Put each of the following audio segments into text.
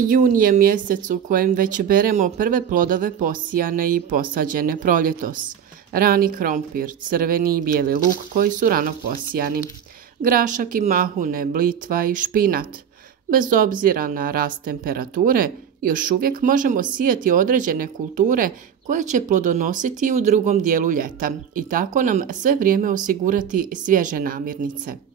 Jun je mjesec u kojem već beremo prve plodove posijane i posađene proljetos. Rani krompir, crveni i bijeli luk koji su rano posijani, grašak i mahune, blitva i špinat. Bez obzira na rast temperature, još uvijek možemo sijati određene kulture koje će plodonositi u drugom dijelu ljeta i tako nam sve vrijeme osigurati svježe namirnice.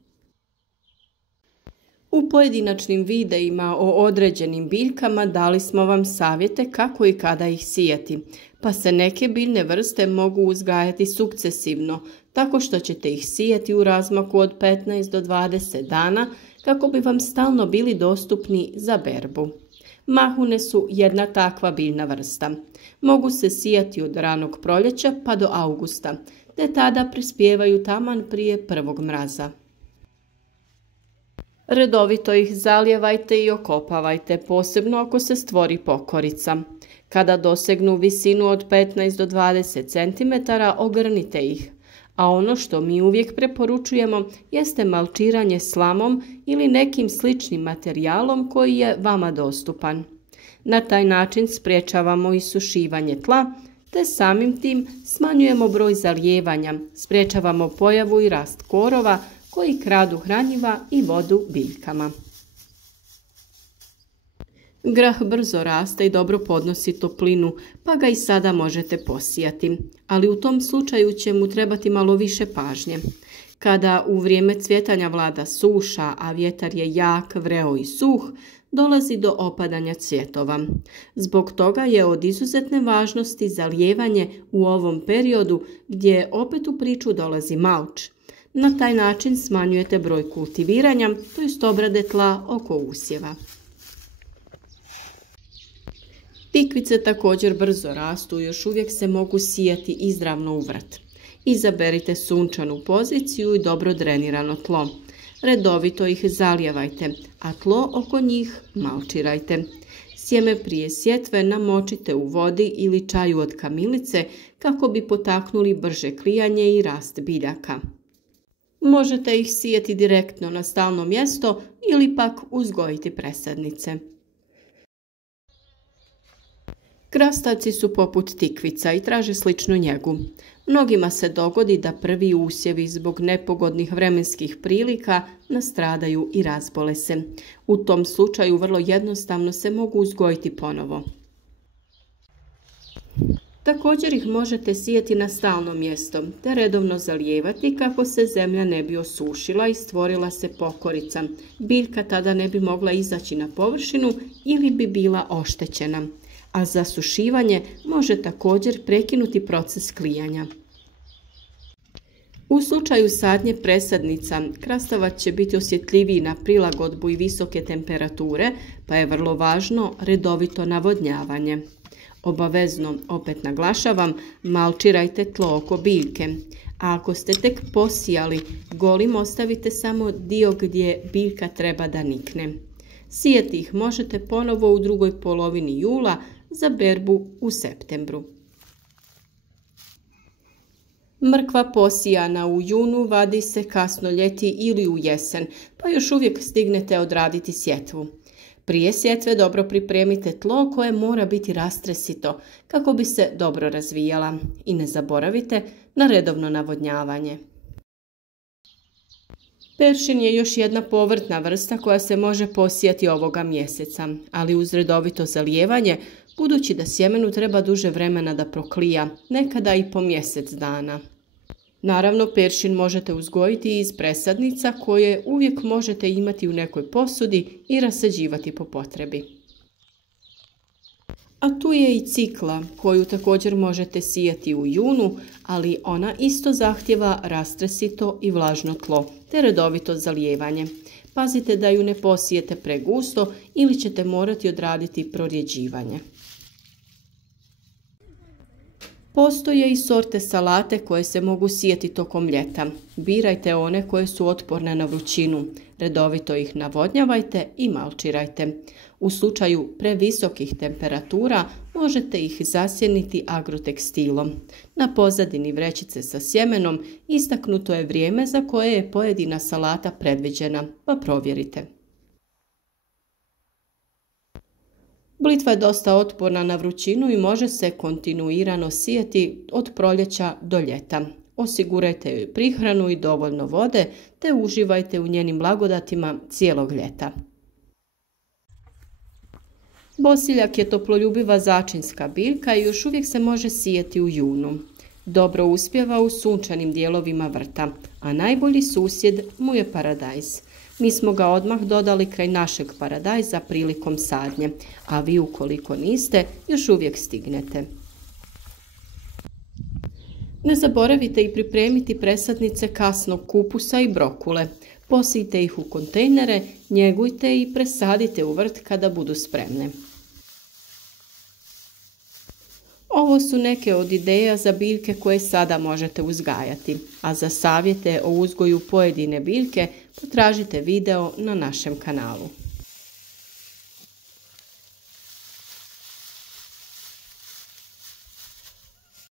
U pojedinačnim videima o određenim biljkama dali smo vam savjete kako i kada ih sijati, pa se neke biljne vrste mogu uzgajati sukcesivno, tako što ćete ih sijati u razmaku od 15 do 20 dana kako bi vam stalno bili dostupni za berbu. Mahune su jedna takva biljna vrsta. Mogu se sijati od ranog proljeća pa do augusta, te tada prispijevaju taman prije prvog mraza. Redovito ih zalijevajte i okopavajte, posebno ako se stvori pokorica. Kada dosegnu visinu od 15 do 20 cm, ogrnite ih. A ono što mi uvijek preporučujemo jeste malčiranje slamom ili nekim sličnim materijalom koji je vama dostupan. Na taj način sprječavamo isušivanje tla, te samim tim smanjujemo broj zalijevanja, sprječavamo pojavu i rast korova koji kradu hranjiva i vodu biljkama. Grah brzo raste i dobro podnosi toplinu, pa ga i sada možete posijati, ali u tom slučaju će mu trebati malo više pažnje. Kada u vrijeme cvjetanja vlada suša, a vjetar je jak, vreo i suh, dolazi do opadanja cvjetova. Zbog toga je od izuzetne važnosti zalijevanje u ovom periodu gdje opet u priču dolazi malč. Na taj način smanjujete broj kultiviranja, to jest obrade tla oko usjeva. Tikvice također brzo rastu i još uvijek se mogu sijati izravno u vrt. Izaberite sunčanu poziciju i dobro drenirano tlo. Redovito ih zalijevajte, a tlo oko njih malčirajte. Sjeme prije sjetve namočite u vodi ili čaju od kamilice kako bi potaknuli brže klijanje i rast biljaka. Možete ih sijati direktno na stalno mjesto ili pak uzgojiti presadnice. Krastavci su poput tikvica i traže sličnu njegu. Mnogima se dogodi da prvi usjevi zbog nepogodnih vremenskih prilika nastradaju i razbole se. U tom slučaju vrlo jednostavno se mogu uzgojiti ponovo. Također ih možete sijati na stalno mjesto te redovno zalijevati kako se zemlja ne bi osušila i stvorila se pokorica. Biljka tada ne bi mogla izaći na površinu ili bi bila oštećena. A zasušivanje može također prekinuti proces klijanja. U slučaju sadnje presadnica, krastavac će biti osjetljiviji na prilagodbu i visoke temperature, pa je vrlo važno redovito navodnjavanje. Obavezno, opet naglašavam, malčirajte tlo oko biljke, a ako ste tek posijali, golim ostavite samo dio gdje biljka treba da nikne. Sijeti ih možete ponovo u drugoj polovini jula za berbu u septembru. Mrkva posijana u junu vadi se kasno ljeti ili u jesen, pa još uvijek stignete odraditi sjetvu. Prije sjetve dobro pripremite tlo koje mora biti rastresito kako bi se dobro razvijala i ne zaboravite na redovno navodnjavanje. Peršin je još jedna povrtna vrsta koja se može posijati ovoga mjeseca, ali uz redovito zalijevanje, budući da sjemenu treba duže vremena da proklija, nekada i po mjesec dana. Naravno, peršin možete uzgojiti iz presadnica koje uvijek možete imati u nekoj posudi i rasađivati po potrebi. A tu je i cikla koju također možete sijati u junu, ali ona isto zahtjeva rastresito i vlažno tlo te redovito zalijevanje. Pazite da ju ne posijete pregusto ili ćete morati odraditi prorjeđivanje. Postoje i sorte salate koje se mogu sijati tokom ljeta. Birajte one koje su otporne na vrućinu. Redovito ih navodnjavajte i malčirajte. U slučaju previsokih temperatura možete ih zasjeniti agrotekstilom. Na pozadini vrećice sa sjemenom istaknuto je vrijeme za koje je pojedina salata predviđena, pa provjerite. Blitva je dosta otporna na vrućinu i može se kontinuirano sijati od proljeća do ljeta. Osigurajte joj prihranu i dovoljno vode, te uživajte u njenim blagodatima cijelog ljeta. Bosiljak je toploljubiva začinska biljka i još uvijek se može sijati u junu. Dobro uspijeva u sunčanim dijelovima vrta, a najbolji susjed mu je paradajz. Mi smo ga odmah dodali kraj našeg paradajza prilikom sadnje, a vi ukoliko niste, još uvijek stignete. Ne zaboravite i pripremiti presadnice kasnog kupusa i brokule. Posijte ih u kontejnere, njegujte i presadite u vrt kada budu spremne. Ovo su neke od ideja za biljke koje sada možete uzgajati, a za savjete o uzgoju pojedine biljke potražite video na našem kanalu.